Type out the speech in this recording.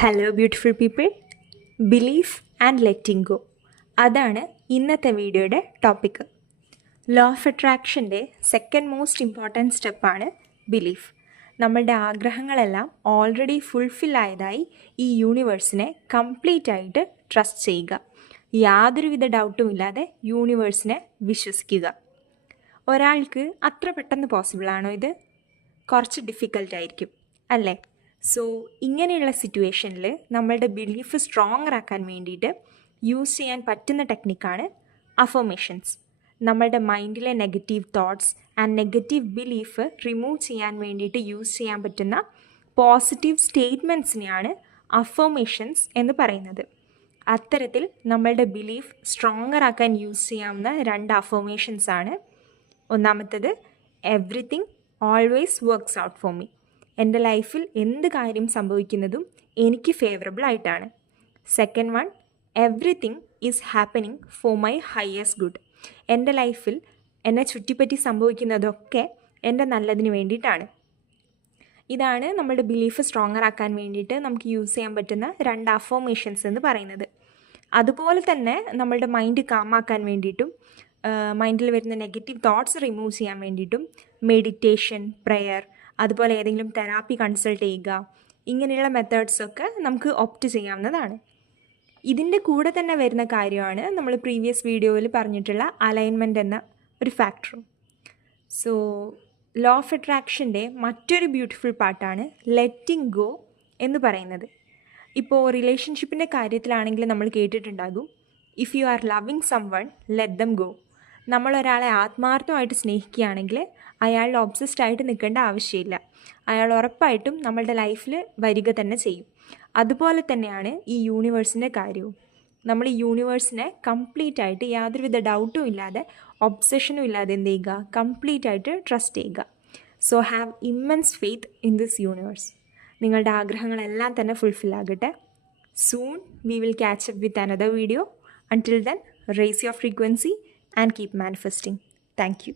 Hello beautiful people, belief and letting go, അതാണ് ഇന്നത്തെ വീഡിയോയുടെ ടോപ്പിക്ക്. ലോ ഓഫ് അട്രാക്ഷൻ്റെ സെക്കൻഡ് മോസ്റ്റ് ഇമ്പോർട്ടൻറ്റ് സ്റ്റെപ്പാണ് ബിലീഫ്. നമ്മളുടെ ആഗ്രഹങ്ങളെല്ലാം ഓൾറെഡി ഫുൾഫിൽ ആയതായി ഈ യൂണിവേഴ്സിനെ കംപ്ലീറ്റ് ആയിട്ട് ട്രസ്റ്റ് ചെയ്യുക. യാതൊരുവിധ ഡൗട്ടും ഇല്ലാതെ യൂണിവേഴ്സിനെ വിശ്വസിക്കുക. ഒരാൾക്ക് അത്ര പെട്ടെന്ന് പോസിബിളാണോ ഇത്? കുറച്ച് ഡിഫിക്കൽട്ടായിരിക്കും അല്ലേ? സോ ഇങ്ങനെയുള്ള സിറ്റുവേഷനിൽ നമ്മളുടെ ബിലീഫ് സ്ട്രോങ്ങർ ആക്കാൻ വേണ്ടിയിട്ട് യൂസ് ചെയ്യാൻ പറ്റുന്ന ടെക്നിക്കാണ് അഫർമേഷൻസ്. നമ്മളുടെ മൈൻഡിലെ negative thoughts and negative belief remove ചെയ്യാൻ വേണ്ടിയിട്ട് യൂസ് ചെയ്യാൻ പറ്റുന്ന പോസിറ്റീവ് സ്റ്റേറ്റ്മെൻറ്റ്സിനെയാണ് അഫർമേഷൻസ് എന്ന് പറയുന്നത്. അത്തരത്തിൽ നമ്മളുടെ ബിലീഫ് സ്ട്രോങ്ങർ ആക്കാൻ യൂസ് ചെയ്യാവുന്ന 2 അഫർമേഷൻസ് ആണ്. ഒന്നാമത്തേത്, everything always works out for me. എൻ്റെ ലൈഫിൽ എന്ത് കാര്യം സംഭവിക്കുന്നതും എനിക്ക് ഫേവറബിൾ ആയിട്ടാണ്. Second one, everything is happening for my highest good. എൻ്റെ ലൈഫിൽ എന്നെ ചുറ്റിപ്പറ്റി സംഭവിക്കുന്നതൊക്കെ എൻ്റെ നല്ലതിന് വേണ്ടിയിട്ടാണ്. ഇതാണ് നമ്മളുടെ ബിലീഫ് സ്ട്രോങ്ങർ ആക്കാൻ വേണ്ടിയിട്ട് നമുക്ക് യൂസ് ചെയ്യാൻ പറ്റുന്ന 2 അഫർമേഷൻസ് എന്ന് പറയുന്നത്. അതുപോലെ തന്നെ നമ്മളുടെ മൈൻഡ് കാമാക്കാൻ വേണ്ടിയിട്ടും മൈൻഡിൽ വരുന്ന നെഗറ്റീവ് തോട്ട്സ് റിമൂവ് ചെയ്യാൻ വേണ്ടിയിട്ടും മെഡിറ്റേഷൻ, പ്രെയർ, അതുപോലെ ഏതെങ്കിലും തെറാപ്പി കൺസൾട്ട് ചെയ്യുക, ഇങ്ങനെയുള്ള മെത്തേഡ്സൊക്കെ നമുക്ക് ഓപ്റ്റ് ചെയ്യാവുന്നതാണ്. ഇതിൻ്റെ കൂടെ തന്നെ വരുന്ന കാര്യമാണ് നമ്മൾ പ്രീവിയസ് വീഡിയോയിൽ പറഞ്ഞിട്ടുള്ള അലൈൻമെൻറ്റ് എന്ന ഒരു ഫാക്ടറും. സോ ലോ ഓഫ് അട്രാക്ഷൻ്റെ മറ്റൊരു ബ്യൂട്ടിഫുൾ പാർട്ടാണ് ലെറ്റിംഗ് ഗോ എന്ന് പറയുന്നത്. ഇപ്പോൾ റിലേഷൻഷിപ്പിൻ്റെ കാര്യത്തിലാണെങ്കിൽ നമ്മൾ കേട്ടിട്ടുണ്ടാകും, if you are loving someone let them go. നമ്മളൊരാളെ ആത്മാർത്ഥമായിട്ട് സ്നേഹിക്കുകയാണെങ്കിൽ അയാളുടെ ഒബ്സസ്ഡ് ആയിട്ട് നിൽക്കേണ്ട ആവശ്യമില്ല. അയാൾ ഉറപ്പായിട്ടും നമ്മളുടെ ലൈഫിൽ വരിക തന്നെ ചെയ്യും. അതുപോലെ തന്നെയാണ് ഈ യൂണിവേഴ്സിൻ്റെ കാര്യവും. നമ്മൾ ഈ യൂണിവേഴ്സിനെ കംപ്ലീറ്റ് ആയിട്ട് യാതൊരുവിധ ഡൗട്ടും ഇല്ലാതെ, ഒബ്സഷനും ഇല്ലാതെ എന്ത് ചെയ്യുക, കംപ്ലീറ്റ് ആയിട്ട് ട്രസ്റ്റ് ചെയ്യുക. So have immense faith in this universe. നിങ്ങളുടെ ആഗ്രഹങ്ങളെല്ലാം തന്നെ ഫുൾഫിൽ ആകട്ടെ. Soon we will catch up with another video. Until then, raise your frequency and keep manifesting. Thank you.